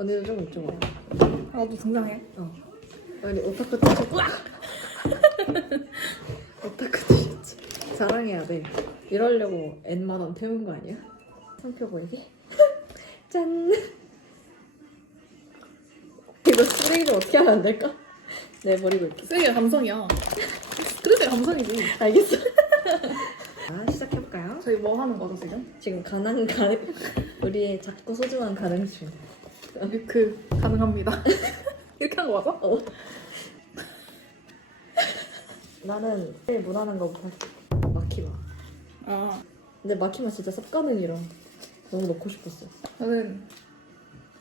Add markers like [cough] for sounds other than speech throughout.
언니도 좀 이쪽 와. 나도 등장해. 어. 아니 오타쿠 티셔츠. [laughs] 오타쿠 티셔츠. 자랑해야 돼. 이러려고 N만 원 태운 거 아니야? 상표 보이게. [laughs] 짠. 이거 쓰레기 좀 어떻게 하면 안 될까? 내 버리고 있게. 쓰레기가 감성이야. 그래서 감성이지. 알겠어. [laughs] 자 시작해볼까요? 저희 뭐 하는 거죠 지금? 지금 가능 가 우리의 작고 소중한 가능 중. 그 가능합니다. [laughs] 이렇게 하는 거 맞아? 어. 나는 제일 무난한 거부터 할게. 마키마. 아 근데 마키마 진짜 쌉가능이라 너무 넣고 싶었어. 저는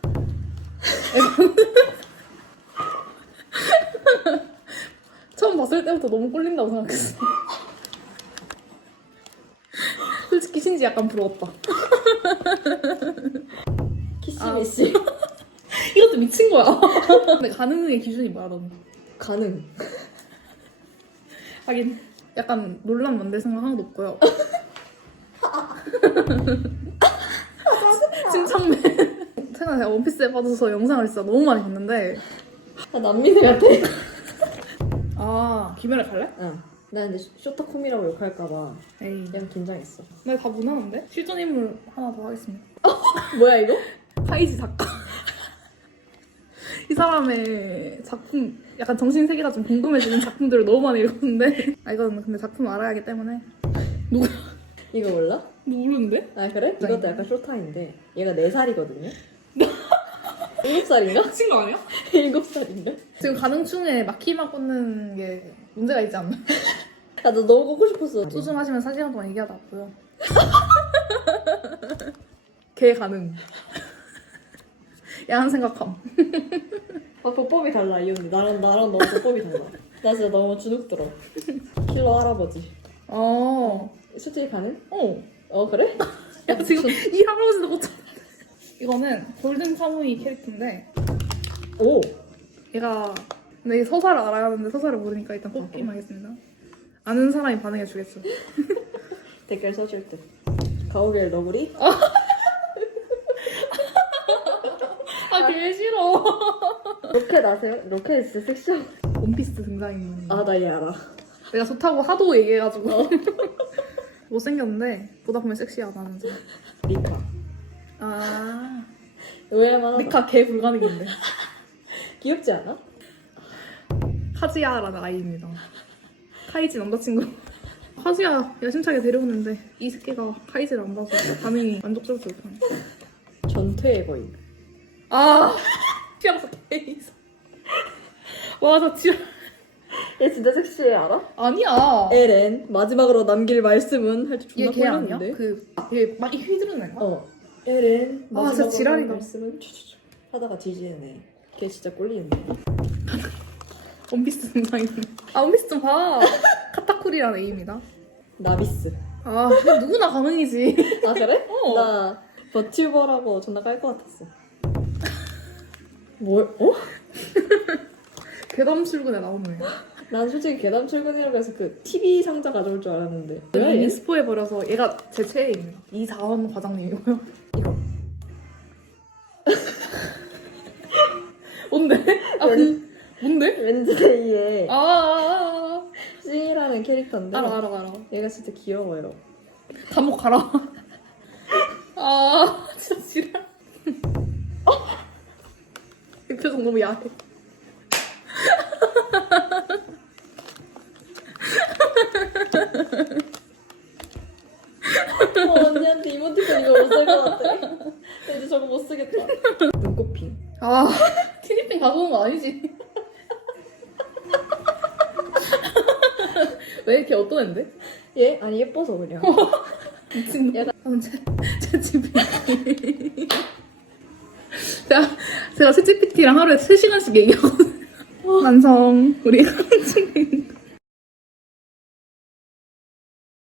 [laughs] 처음 봤을 때부터 너무 꼴린다고 생각했어. 솔직히 신지 약간 부러웠다. [laughs] 키시미씨. 이것도 미친 거야. [laughs] 근데 가능의 기준이 뭐야 너는? 가능. [laughs] 하긴 약간 논란 만들 생각 하나도 없고요. 침착맨. [laughs] 최근에 제가 원피스에 빠져서 영상을 진짜 너무 많이 봤는데 아, 난민들 같아. 아 김연애 갈래? 응. 나 근데 쇼타콤이라고 욕할까봐 에이 그냥 긴장했어. 근데 다 무난한데? 실존 인물 하나 더 하겠습니다 뭐야 이거? 카이지 작가 이 사람의 작품 약간 정신 세계가 좀 궁금해지는 작품들을 너무 많이 읽었는데 [laughs] 아 이거는 근데 작품 알아야 하기 때문에 이거 몰라? 모르는데? 아 그래? 네. 이것도 약간 쇼타인데 얘가 4살이거든요? 7살인가? [laughs] 미친 거 아니야? [laughs] 7살인가? 지금 가능충에 마키마 꽂는 게 문제가 있지 않나? 아, 나 너무 꽂고 싶었어. 소주 마시면 4시간 동안 얘기하다 왔고요. 개 가능. 야한 생각함. [laughs] 아, 보법이 달라, 이 언니. 나랑, 나랑 너무 보법이 달라. 나 진짜 너무 주눅 들어. 킬러 할아버지. 어. 솔직히 가능? 어. 어, 그래? 야, 지금 이 할아버지도 꽂혔 이거는 골든 카무이 캐릭터인데, 오! 얘가, 근데 이 서사를 알아야 하는데 서사를 모르니까 일단 뽑기만 하겠습니다. 아는 사람이 반응해 주겠죠. [laughs] 댓글 써줄 듯. 가오갤 너구리? 아, 개 싫어. [laughs] 로켓 아세요? 로켓 진짜 섹시하고. 원피스 등장인물. 아, 나 얘 알아. 내가 좋다고 하도 얘기해가지고. [laughs] 못생겼는데, 보다 보면 섹시하다는 점. 리카. 아. 하다. 니카 개 불가능인데. [laughs] 귀엽지 않아? 카즈야라는 아이입니다. 카이지 남자친구. 카즈야 야심차게 데려오는데 이 새끼가 카이지를 안 봐서 반응이 만족스럽지 못하네. 전퇴의 거인. 아, [laughs] 취향서 케이스. 와, 나 지랄. 얘 진짜 섹시해, 알아? 아니야. 에렌, 마지막으로 남길 말씀은 할줄 존나 얘 걔 아니야? 꼴렸는데? 그, 얘 막이 휘두르는 애가? 어. 에렌, 아, 마지막으로 진짜 지랄이다. 남길 말씀은 추추추 하다가 애. 걔 진짜 꼴리는데. [laughs] 원피스 등장이네. 아, 원피스 좀 봐. [laughs] 카타쿠리라는 애입니다. 나비스. 아, 근데 누구나 가능이지. 아, 그래? 어. 나 버튜버라고 존나 깔 것 같았어. 뭘, 어? [laughs] 괴담 출근에 나오는 애. 난 솔직히 계단 출근이라고 해서 그 TV 상자 가져올 줄 알았는데. 뭐야, 이미 얘? 스포해 버려서 얘가 제 최애입니다. 이사원 과장님이고요. 이거. [laughs] 뭔데? 아, 그, 뭔데? 웬즈데이의 아, 아, C라는 캐릭터인데. 아, 알아, 알아, 알아. 얘가 진짜 귀여워요. 감옥 가라. [laughs] 아, 진짜 지랄. 이 표정 너무 야해. 어, 언니한테 이모티콘 이거 못쓸것 같아. 나 이제 저거 못 쓰겠다. 눈꽃핑. 아, 티니핑 가져온 거 아니지? 왜 이렇게 앤데? 얘? 아니 예뻐서 그냥. 미친 얘가- 놈. 제, 제 집이. 제가, 제가 채찌피티랑 하루에 3시간씩 얘기하거든요. 완성. 우리